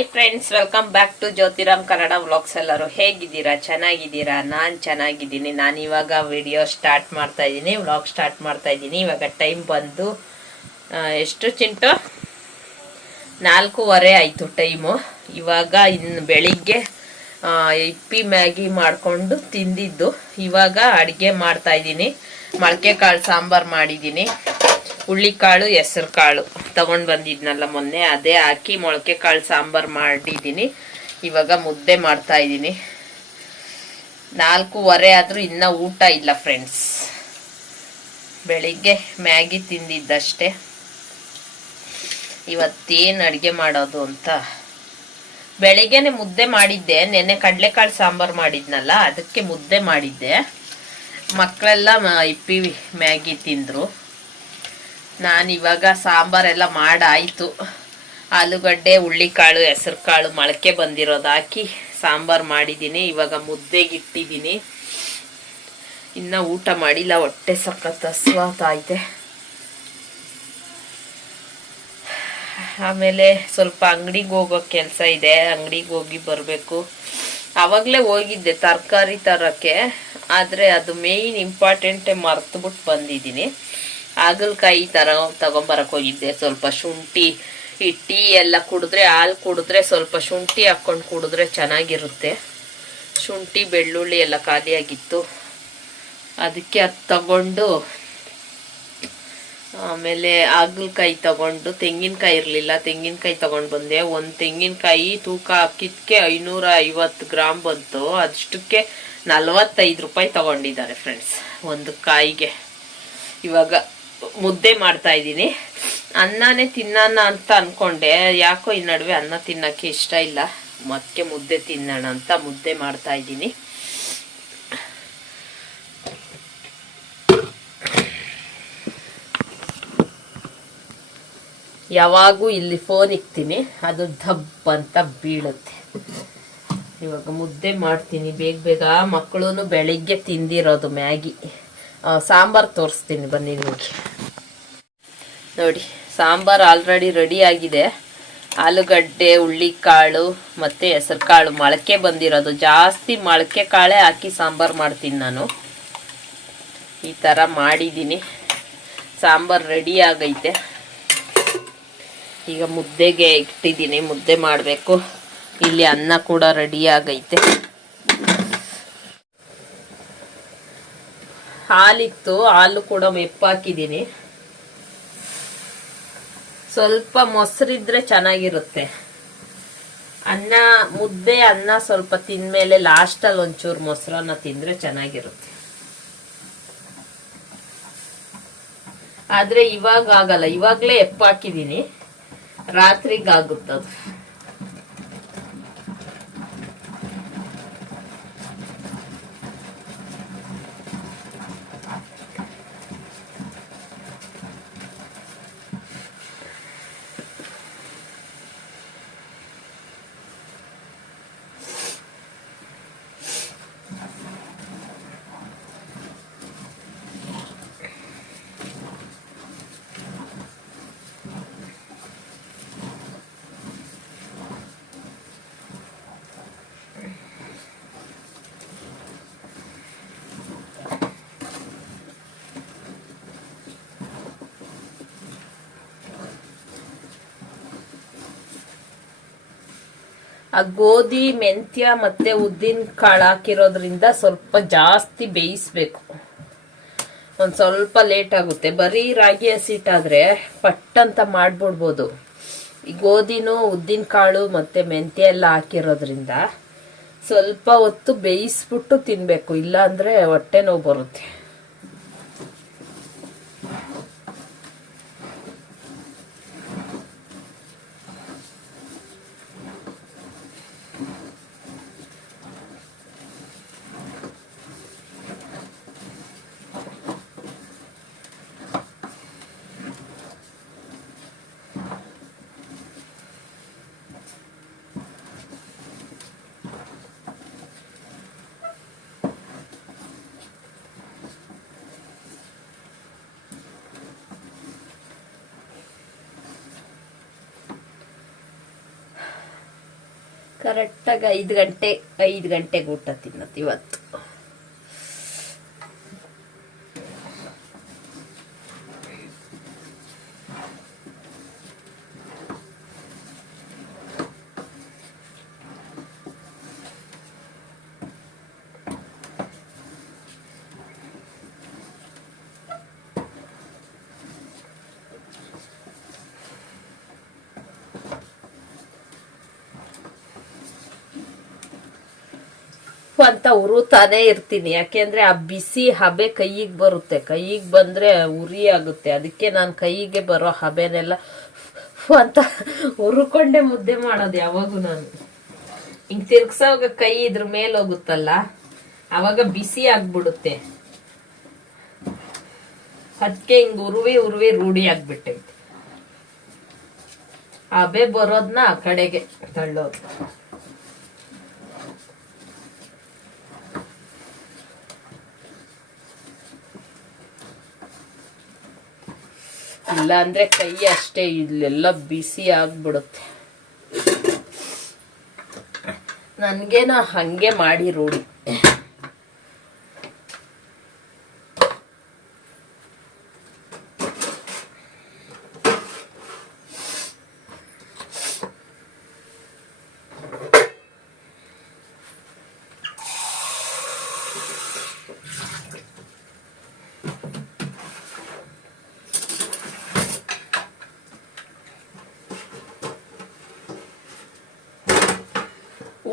Hi friends welcome back to Jyothiram Kannada vlogs ಎಲ್ಲರೂ. ಹೇಗಿದ್ದೀರಾ? ಚೆನ್ನಾಗಿದ್ದೀರಾ? ನಾನು ಚೆನ್ನಾಗಿದ್ದೀನಿ. ನಾನು ಇವಾಗ ವಿಡಿಯೋ ಸ್ಟಾರ್ಟ್ ಮಾಡ್ತಾ ಇದ್ದೀನಿ ವ್ಲಾಗ್ ಸ್ಟಾರ್ಟ್ ಮಾಡ್ತಾ ಇದ್ದೀನಿ. ಇವಾಗ ಟೈಮ್ ಬಂದು ಎಷ್ಟು ಚಿಂಟು? ನಾಲ್ಕೂವರೆ ಆಯಿತು ಟೈಮು ಇವಾಗ ಇನ್ನು ಬೆಳಿಗ್ಗೆ ಇಪ್ಪಿ ಮ್ಯಾಗಿ ಮಾಡಿಕೊಂಡು ತಿಂದಿದ್ದು. ಇವಾಗ ಅಡುಗೆ ಮಾಡ್ತಾ ಇದ್ದೀನಿ. ಮೊಳಕೆ ಕಾಳು ಸಾಂಬಾರು ಮಾಡಿದ್ದೀನಿ. ಹುಳ್ಳಿಕಾಳು ಹೆಸರು ಕಾಳು ತಗೊಂಡು ಬಂದಿದ್ನಲ್ಲ ಮೊನ್ನೆ. ಅದೇ ಹಾಕಿ ಮೊಳಕೆ ಕಾಳು ಸಾಂಬಾರ್ ಮಾಡಿದ್ದೀನಿ. ಇವಾಗ ಮುದ್ದೆ ಮಾಡ್ತಾ ಇದ್ದೀನಿ. ನಾಲ್ಕೂವರೆ ಆದರೂ ಇನ್ನೂ ಊಟ ಇಲ್ಲ ಫ್ರೆಂಡ್ಸ್ ಬೆಳಿಗ್ಗೆ ಮ್ಯಾಗಿ ತಿಂದಿದ್ದಷ್ಟೇ. ಇವತ್ತೇನು ಅಡುಗೆ ಮಾಡೋದು ಅಂತ. ಬೆಳಿಗ್ಗೆನೆ ಮುದ್ದೆ ಮಾಡಿದ್ದೆ. ನೆನ್ನೆ ಕಡಲೆಕಾಳು ಸಾಂಬಾರು ಮಾಡಿದ್ನಲ್ಲ, ಅದಕ್ಕೆ ಮುದ್ದೆ ಮಾಡಿದ್ದೆ. ಮಕ್ಕಳೆಲ್ಲ ಇಪ್ಪಿ ಮ್ಯಾಗಿ ತಿಂದರು. ನಾನು ಇವಾಗ ಸಾಂಬಾರೆಲ್ಲ ಮಾಡಾಯಿತು. ಆಲೂಗಡ್ಡೆ ಹುಳ್ಳಿಕಾಳು ಹೆಸರು ಕಾಳು ಮೊಳಕೆ ಬಂದಿರೋದು ಹಾಕಿ ಸಾಂಬಾರು ಮಾಡಿದ್ದೀನಿ. ಇವಾಗ ಮುದ್ದೆಗೆ ಇಟ್ಟಿದ್ದೀನಿ. ಇನ್ನು ಊಟ ಮಾಡಿಲ್ಲ, ಹೊಟ್ಟೆ ಸಖತ್ ಹಸ್ವಾತೈತೆ ಆಮೇಲೆ ಸ್ವಲ್ಪ ಅಂಗಡಿಗೆ ಹೋಗೋ ಕೆಲಸ ಇದೆ. ಅಂಗಡಿಗೆ ಹೋಗಿ ಬರಬೇಕು. ಆವಾಗಲೇ ಹೋಗಿದ್ದೆ ತರಕಾರಿ ತರೋಕ್ಕೆ. ಆದರೆ ಅದು ಮೇಯ್ನ್ ಇಂಪಾರ್ಟೆಂಟೇ ಮರ್ತುಬಿಟ್ಟು ಬಂದಿದ್ದೀನಿ. ಹಾಗಲಕಾಯಿ ತರ ತಗೊಂಬರಕ್ಕೆ ಹೋಗಿದ್ದೆ. ಸ್ವಲ್ಪ ಶುಂಠಿ ಈ ಟೀ ಎಲ್ಲ ಕುಡಿದ್ರೆ, ಹಾಲು ಕುಡಿದ್ರೆ ಸ್ವಲ್ಪ ಶುಂಠಿ ಹಾಕ್ಕೊಂಡು ಕುಡಿದ್ರೆ ಚೆನ್ನಾಗಿರುತ್ತೆ. ಶುಂಠಿ, ಬೆಳ್ಳುಳ್ಳಿ ಎಲ್ಲ ಖಾಲಿಯಾಗಿತ್ತು ಅದಕ್ಕೆ ಅದು ತಗೊಂಡು, ಆಮೇಲೆ ಹಾಗಲಕಾಯಿ ತಗೊಂಡು, ತೆಂಗಿನಕಾಯಿ ಇರಲಿಲ್ಲ. ತೆಂಗಿನಕಾಯಿ ತಗೊಂಡು ಬಂದೆ. ಒಂದು ತೆಂಗಿನಕಾಯಿ ತೂಕ ಹಾಕಿದ್ಕೆ ಐನೂರ ಐವತ್ತು ಗ್ರಾಮ್ ಬಂತು. ಅಷ್ಟಕ್ಕೆ ನಲವತ್ತೈದು ರೂಪಾಯಿ ತಗೊಂಡಿದ್ದಾರೆ ಫ್ರೆಂಡ್ಸ್ ಒಂದು ಕಾಯಿಗೆ. ಇವಾಗ ಮುದ್ದೆ ಮಾಡ್ತಾ ಇದ್ದೀನಿ. ಅನ್ನನೇ ತಿನ್ನೋಣ ಅಂತ ಅನ್ಕೊಂಡೆ. ಯಾಕೋ ಈ ನಡುವೆ ಅನ್ನ ತಿನ್ನಕ್ಕೆ ಇಷ್ಟ ಇಲ್ಲ. ಮತ್ತೆ ಮುದ್ದೆ ತಿನ್ನೋಣ ಅಂತ ಮುದ್ದೆ ಮಾಡ್ತಾ ಇದ್ದೀನಿ. ಯಾವಾಗೂ ಇಲ್ಲಿ ಫೋನ್ ಇಕ್ತೀನಿ. ಅದು ಧಬ್ ಅಂತ ಬೀಳುತ್ತೆ. ಇವಾಗ ಮುದ್ದೆ ಮಾಡ್ತೀನಿ. ಬೇಗ ಬೇಗ ಮಕ್ಕಳು ಬೆಳಿಗ್ಗೆ ತಿಂದಿರೋದು ಮ್ಯಾಗಿ. ಸಾಂಬಾರು ತೋರಿಸ್ತೀನಿ ಬನ್ನಿ ನಿಮಗೆ ನೋಡಿ, ಸಾಂಬಾರು ಆಲ್ರೆಡಿ ರೆಡಿ ಆಗಿದೆ. ಆಲೂಗಡ್ಡೆ, ಹುಳ್ಳಿಕಾಳು ಮತ್ತು ಹೆಸರು ಕಾಳು ಮೊಳಕೆ ಬಂದಿರೋದು. ಜಾಸ್ತಿ ಮೊಳಕೆ ಕಾಳೇ ಹಾಕಿ ಸಾಂಬಾರು ಮಾಡ್ತೀನಿ ನಾನು. ಈ ಥರ ಮಾಡಿದ್ದೀನಿ. ಸಾಂಬಾರು ರೆಡಿ ಆಗೈತೆ. ಈಗ ಮುದ್ದೆಗೆ ಇಟ್ಟಿದ್ದೀನಿ. ಮುದ್ದೆ ಮಾಡಬೇಕು. ಇಲ್ಲಿ ಅನ್ನ ಕೂಡ ರೆಡಿ ಆಗೈತೆ. ಹಾಲಿತ್ತು, ಹಾಲು ಕೂಡ ಮೆಪ್ಪಾಕಿದ್ದೀನಿ. ಸ್ವಲ್ಪ ಮೊಸರಿದ್ರೆ ಚೆನ್ನಾಗಿರುತ್ತೆ. ಅನ್ನ, ಮುದ್ದೆ ಅನ್ನ ಸ್ವಲ್ಪ ತಿಂದ್ಮೇಲೆ ಲಾಸ್ಟಲ್ಲಿ ಒಂಚೂರು ಮೊಸರನ್ನ ತಿಂದ್ರೆ ಚೆನ್ನಾಗಿರುತ್ತೆ. ಆದ್ರೆ ಇವಾಗ ಆಗಲ್ಲ ಇವಾಗ್ಲೇ ಎಪ್ಪಾಕಿದ್ದೀನಿ. ರಾತ್ರಿಗಾಗುತ್ತದು. ಆ ಗೋಧಿ, ಮೆಂತ್ಯ ಮತ್ತೆ ಉದ್ದಿನ ಕಾಳು ಹಾಕಿರೋದ್ರಿಂದ ಸ್ವಲ್ಪ ಜಾಸ್ತಿ ಬೇಯಿಸ್ಬೇಕು. ಒಂದ್ ಸ್ವಲ್ಪ ಲೇಟ್ ಆಗುತ್ತೆ. ಬರೀ ರಾಗಿ ಹಸಿಟ್ಟಾದ್ರೆ ಪಟ್ ಅಂತ ಮಾಡ್ಬಿಡ್ಬೋದು. ಈ ಗೋಧಿನೂ, ಉದ್ದಿನ ಕಾಳು ಮತ್ತೆ ಮೆಂತ್ಯ ಎಲ್ಲ ಹಾಕಿರೋದ್ರಿಂದ ಸ್ವಲ್ಪ ಹೊತ್ತು ಬೇಯಿಸ್ಬಿಟ್ಟು ತಿನ್ನಬೇಕು ಇಲ್ಲ ಅಂದ್ರೆ ಹೊಟ್ಟೆ ನೋವು ಬರುತ್ತೆ. ಕರೆಕ್ಟಾಗಿ ಐದು ಗಂಟೆ ಐದು ಗಂಟೆಗೆ ಊಟ ತಿನ್ನತ್ ಇವತ್ತು. ಅಂತ ಉರುತಾನೆ ಇರ್ತೀನಿ. ಯಾಕೆಂದ್ರೆ ಆ ಬಿಸಿ ಹಬೆ ಕೈಗೆ ಬರುತ್ತೆ. ಕೈಗೆ ಬಂದ್ರೆ ಉರಿ ಆಗುತ್ತೆ. ಅದಕ್ಕೆ ನಾನು ಕೈಗೆ ಬರೋ ಹಬೆನೆಲ್ಲ ಅಂತ ಉರುಕೊಂಡೆ ಮುದ್ದೆ ಮಾಡೋದು ಯಾವಾಗೂ ನಾನು. ಹಿಂಗ್ ತಿರ್ಗ್ಸೋವಾಗ ಕೈ ಇದ್ರ ಮೇಲೆ ಹೋಗುತ್ತಲ್ಲ? ಅವಾಗ ಬಿಸಿ ಆಗ್ಬಿಡುತ್ತೆ. ಅದಕ್ಕೆ ಹಿಂಗ್ ಉರುವಿ ಉರುವಿ ರೂಢಿ ಆಗ್ಬಿಟ್ಟೈತೆ. ಹಬೆ ಬರೋದ್ನ ಆ ಕಡೆಗೆ ತಳ್ಳೋದು. ಇಲ್ಲ ಅಂದ್ರೆ ಕೈ ಅಷ್ಟೇ ಇಲ್ಲೆಲ್ಲ ಬಿಸಿ ಆಗ್ಬಿಡುತ್ತೆ. ನನಗೇನೋ ಹಂಗೆ ಮಾಡಿ ರೂಢಿ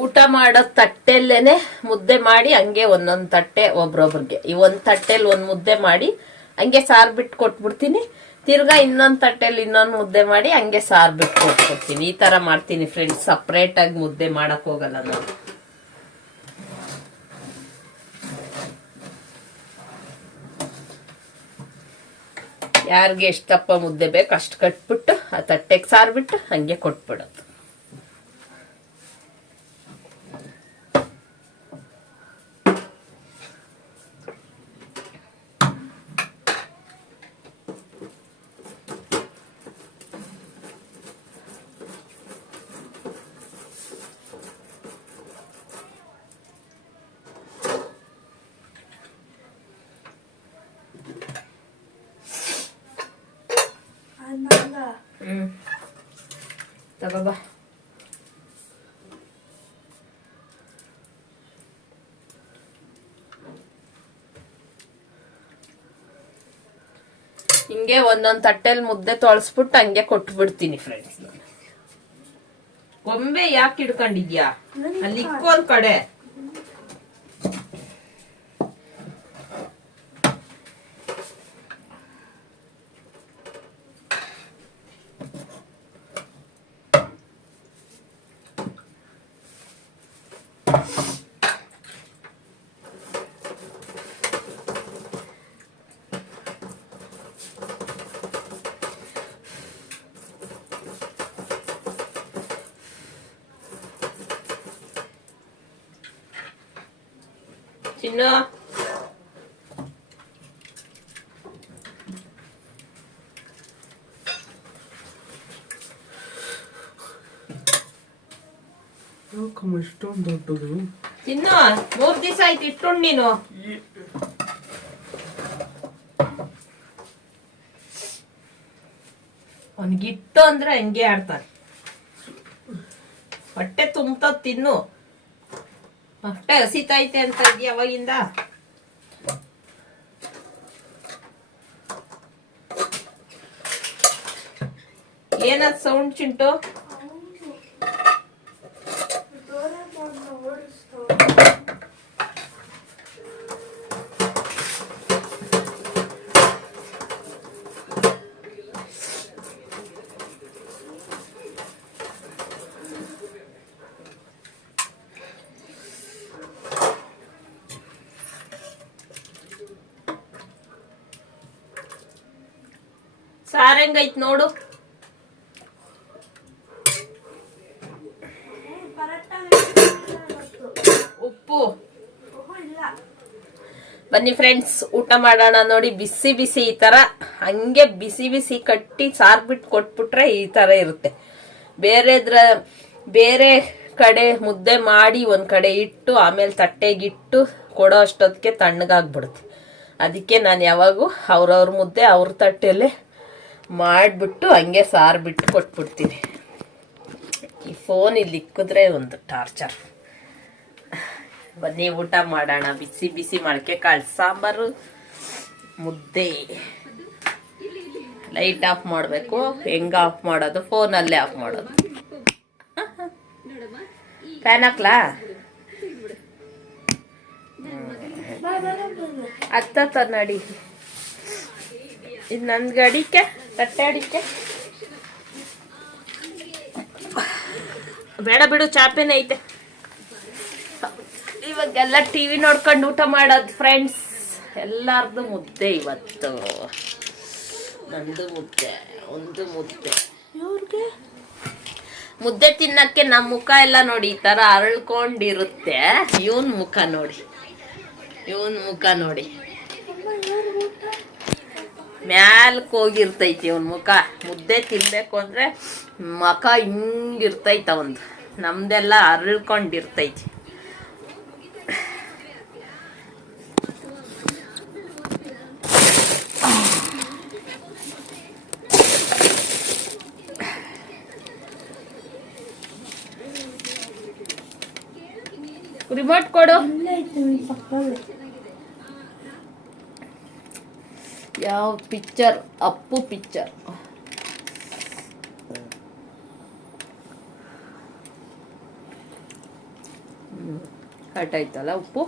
ಊಟ ಮಾಡೋ ತಟ್ಟೆಲ್ಲೇನೆ ಮುದ್ದೆ ಮಾಡಿ ಹಂಗೆ ಒಂದೊಂದು ತಟ್ಟೆ ಒಬ್ರೊಬ್ರಿಗೆ. ಈ ಒಂದ್ ತಟ್ಟೆಲಿ ಒಂದ್ ಮುದ್ದೆ ಮಾಡಿ ಹಂಗೆ ಸಾರ್ ಬಿಟ್ಟು ಕೊಟ್ಬಿಡ್ತೀನಿ ತಿರ್ಗಾ ಇನ್ನೊಂದ್ ತಟ್ಟೆಲಿ ಇನ್ನೊಂದ್ ಮುದ್ದೆ ಮಾಡಿ ಹಂಗೆ ಸಾರ್ ಬಿಟ್ಟು ಕೊಟ್ಬಿಡ್ತೀನಿ ಈ ತರ ಮಾಡ್ತೀನಿ ಫ್ರೆಂಡ್ಸ್ ಸಪ್ರೇಟ್ ಆಗಿ ಮುದ್ದೆ ಮಾಡಕ್ ಹೋಗಲ್ಲ ನಾನು. ಯಾರಿಗೆ ಎಷ್ಟಪ್ಪ ಮುದ್ದೆ ಬೇಕು ಅಷ್ಟು ಕಟ್ಬಿಟ್ಟು ಆ ತಟ್ಟೆಗೆ ಸಾರ್ ಬಿಟ್ಟು ಹಂಗೆ ಕೊಟ್ಬಿಡೋದು. ಹ್ಮ್. ತಗೋಬಾ ಹಿಂಗೆ ಒಂದೊಂದ್ ತಟ್ಟೆಲ್ ಮುದ್ದೆ ತೊಳ್ಸ್ಬಿಟ್ಟು ಹಂಗೆ ಕೊಟ್ಬಿಡ್ತೀನಿ ಫ್ರೆಂಡ್ಸ್ ಗೊಂಬೆ ಯಾಕೆ ಇಡ್ಕೊಂಡಿದ್ಯಾ? ಅಲ್ಲಿ ಇಕ್ಕೊಂದ್ ಕಡೆ. ಚಿನ್ನು ಯಾಕಮ್ಮ ಇಷ್ಟೊಂದು ದೊಡ್ಡದು? ಚಿನ್ನು ಮೂರ್ ದಿವಸ ಆಯ್ತು ಇಟ್ಟುಂಡ್ ನೀನು. ಅವನಿಗಿಟ್ಟು ಅಂದ್ರೆ ಹಂಗೆ ಆಡ್ತಾನೆ. ಹೊಟ್ಟೆ ತುಂಬ್ತದ್ ತಿನ್ನು. ಹೊಟ್ಟೆ ಹಸಿತೈತೆ ಅಂತ ಇದೆಯಾ ಅವಾಗಿಂದ ಏನದ್ ಸೌಂಡ್ ಚಿಂಟು ಸಾರ್ ಹೆಂಗೈತ್ ನೋಡು. ಉಪ್ಪು. ಬನ್ನಿ ಫ್ರೆಂಡ್ಸ್ ಊಟ ಮಾಡೋಣ ನೋಡಿ. ಬಿಸಿ ಬಿಸಿ ಈ ತರ. ಹಂಗೆ ಬಿಸಿ ಬಿಸಿ ಕಟ್ಟಿ ಸಾರ್ ಬಿಟ್ಟು ಕೊಟ್ಬಿಟ್ರೆ ಈ ತರ ಇರುತ್ತೆ. ಬೇರೆದ್ರ, ಬೇರೆ ಕಡೆ ಮುದ್ದೆ ಮಾಡಿ ಒಂದ್ ಕಡೆ ಇಟ್ಟು, ಆಮೇಲೆ ತಟ್ಟೆಗಿಟ್ಟು ಕೊಡೋ ಅಷ್ಟೊತ್ತಿಗೆ ತಣ್ಣಗಾಗ್ಬಿಡುತ್ತೆ. ಅದಕ್ಕೆ ನಾನು ಯಾವಾಗೂ ಅವ್ರವ್ರ ಮುದ್ದೆ ಅವ್ರ ತಟ್ಟೆಯಲ್ಲೇ ಮಾಡಿಬಿಟ್ಟು ಹಂಗೆ ಸಾರು ಬಿಟ್ಟು ಕೊಟ್ಬಿಡ್ತೀನಿ. ಈ ಫೋನ್ ಇಲ್ಲಿ ಇಕ್ಕಿದ್ರೆ ಒಂದು ಟಾರ್ಚರ್ ಬನ್ನಿ ಊಟ ಮಾಡೋಣ. ಬಿಸಿ ಬಿಸಿ ಮೊಳಕೆ ಕಾಳು ಸಾಂಬಾರು, ಮುದ್ದೆ. ಲೈಟ್ ಆಫ್ ಮಾಡಬೇಕು. ಹೆಂಗ ಆಫ್ ಮಾಡೋದು? ಫೋನಲ್ಲೇ ಆಫ್ ಮಾಡೋದು. ಫ್ಯಾನ್ ಹಾಕ್ಲಾ? ಹತ್ತ ನಡಿ. ಇದು ನಂದು ಅಡಿಕೆ ತಟ್ಟೆ ಅಡಿಕೆ ಬೇಡ ಬಿಡು ಚಾಪೇನ ಐತೆ. ಇವಾಗೆಲ್ಲ ಟಿವಿ ನೋಡ್ಕೊಂಡು ಊಟ ಮಾಡೋದು ಫ್ರೆಂಡ್ಸ್ ಎಲ್ಲಾರ್ದು ಮುದ್ದೆ ಇವತ್ತು. ನಂದು ಮುದ್ದೆ ಒಂದು ಮುದ್ದೆ. ಇವ್ರಿಗೆ? ಮುದ್ದೆ ತಿನ್ನಕ್ಕೆ ನಮ್ಮ ಮುಖ ಎಲ್ಲ ನೋಡಿ ಈ ತರ ಅರಳ್ಕೊಂಡಿರುತ್ತೆ. ಇವನ್ ಮುಖ ನೋಡಿ. ಇವನ್ ಮುಖ ನೋಡಿ. ಮ್ಯಾಲ್ಕ್ ಹೋಗಿರ್ತೈತಿ ಅವ್ನ ಮುಖ. ಮುದ್ದೆ ತಿನ್ಬೇಕು ಅಂದ್ರೆ ಮುಖ ಹಿಂಗಿರ್ತೈತೆ ಒಂದು ನಮ್ದೆಲ್ಲ ಅರಳ್ಕೊಂಡಿರ್ತೈತಿ. ರಿಮೋಟ್ ಕೊಡು. ಯಾವ ಪಿಕ್ಚರ್? ಅಪ್ಪು ಪಿಕ್ಚರ್. ಕಟ್ ಆಯ್ತಲ್ಲ ಉಪ್ಪು?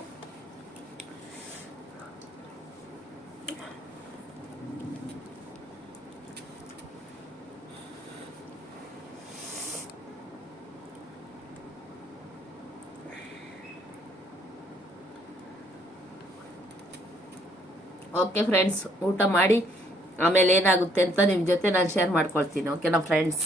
ಓಕೆ ಫ್ರೆಂಡ್ಸ್ ಊಟ ಮಾಡಿ ಆಮೇಲೆ ಏನಾಗುತ್ತೆ ಅಂತ ನಿಮ್ಮ ಜೊತೆ ನಾನು ಶೇರ್ ಮಾಡ್ಕೊಳ್ತೀನಿ ಓಕೆನಾ ಫ್ರೆಂಡ್ಸ್